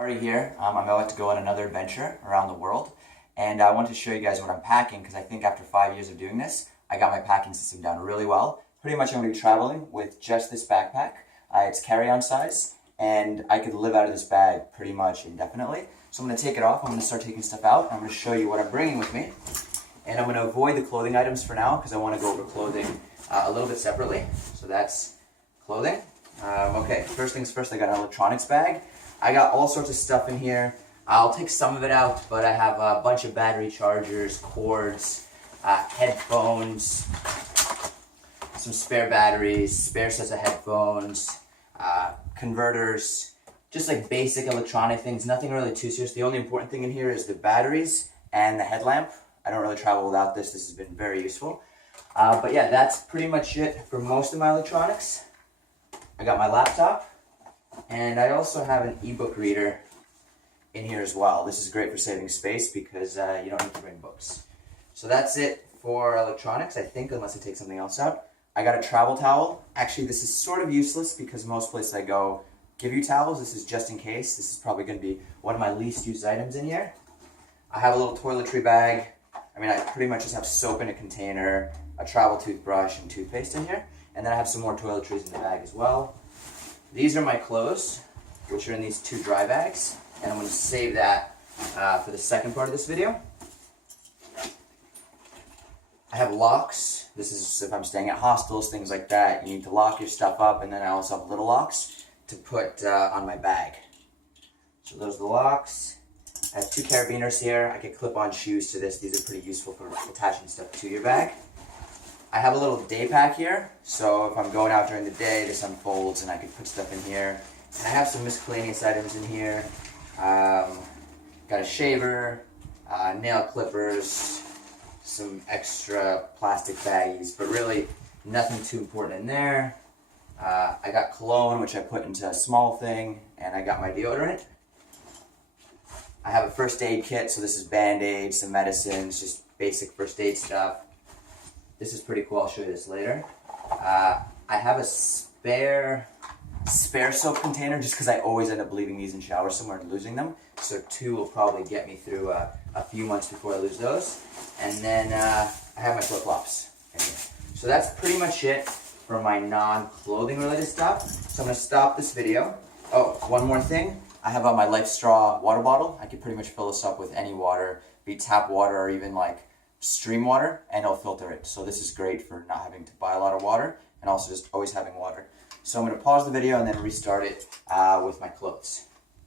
Ari here. I'm about to go on another adventure around the world, and I wanted to show you guys what I'm packing because I think after 5 years of doing this, I got my packing system down really well. Pretty much I'm going to be traveling with just this backpack. It's carry-on size, and I could live out of this bag pretty much indefinitely. So I'm going to take it off, I'm going to start taking stuff out, I'm going to show you what I'm bringing with me. And I'm going to avoid the clothing items for now because I want to go over clothing a little bit separately. So that's clothing. Okay, first things first, I got an electronics bag. I got all sorts of stuff in here. I'll take some of it out, but I have a bunch of battery chargers, cords, headphones, some spare batteries, spare sets of headphones, converters, just like basic electronic things, nothing really too serious. The only important thing in here is the batteries and the headlamp. I don't really travel without this. This has been very useful. But yeah, that's pretty much it for most of my electronics. I got my laptop. And I also have an ebook reader in here as well. This is great for saving space because you don't need to bring books. So that's it for electronics, I think, unless I take something else out. I got a travel towel. Actually, this is sort of useless because most places I go give you towels. This is just in case. This is probably going to be one of my least used items in here. I have a little toiletry bag. I mean, I pretty much just have soap in a container, a travel toothbrush, and toothpaste in here. And then I have some more toiletries in the bag as well. These are my clothes, which are in these two dry bags, and I'm going to save that for the second part of this video. I have locks. This is if I'm staying at hostels, things like that. You need to lock your stuff up, and then I also have little locks to put on my bag. So those are the locks. I have two carabiners here. I could clip on shoes to this. These are pretty useful for attaching stuff to your bag. I have a little day pack here, so if I'm going out during the day, this unfolds and I can put stuff in here. And I have some miscellaneous items in here. Got a shaver, nail clippers, some extra plastic baggies, but really nothing too important in there. I got cologne, which I put into a small thing, and I got my deodorant. I have a first aid kit, so this is Band-Aids, some medicines, just basic first aid stuff. This is pretty cool, I'll show you this later. I have a spare soap container just because I always end up leaving these in showers somewhere and losing them. So two will probably get me through a few months before I lose those. And then I have my flip-flops in here. So that's pretty much it for my non-clothing related stuff. So I'm gonna stop this video. Oh, one more thing. I have my Life Straw water bottle. I can pretty much fill this up with any water, be it tap water or even like stream water, and it'll filter it. So this is great for not having to buy a lot of water and also just always having water. So I'm going to pause the video and then restart it with my clothes.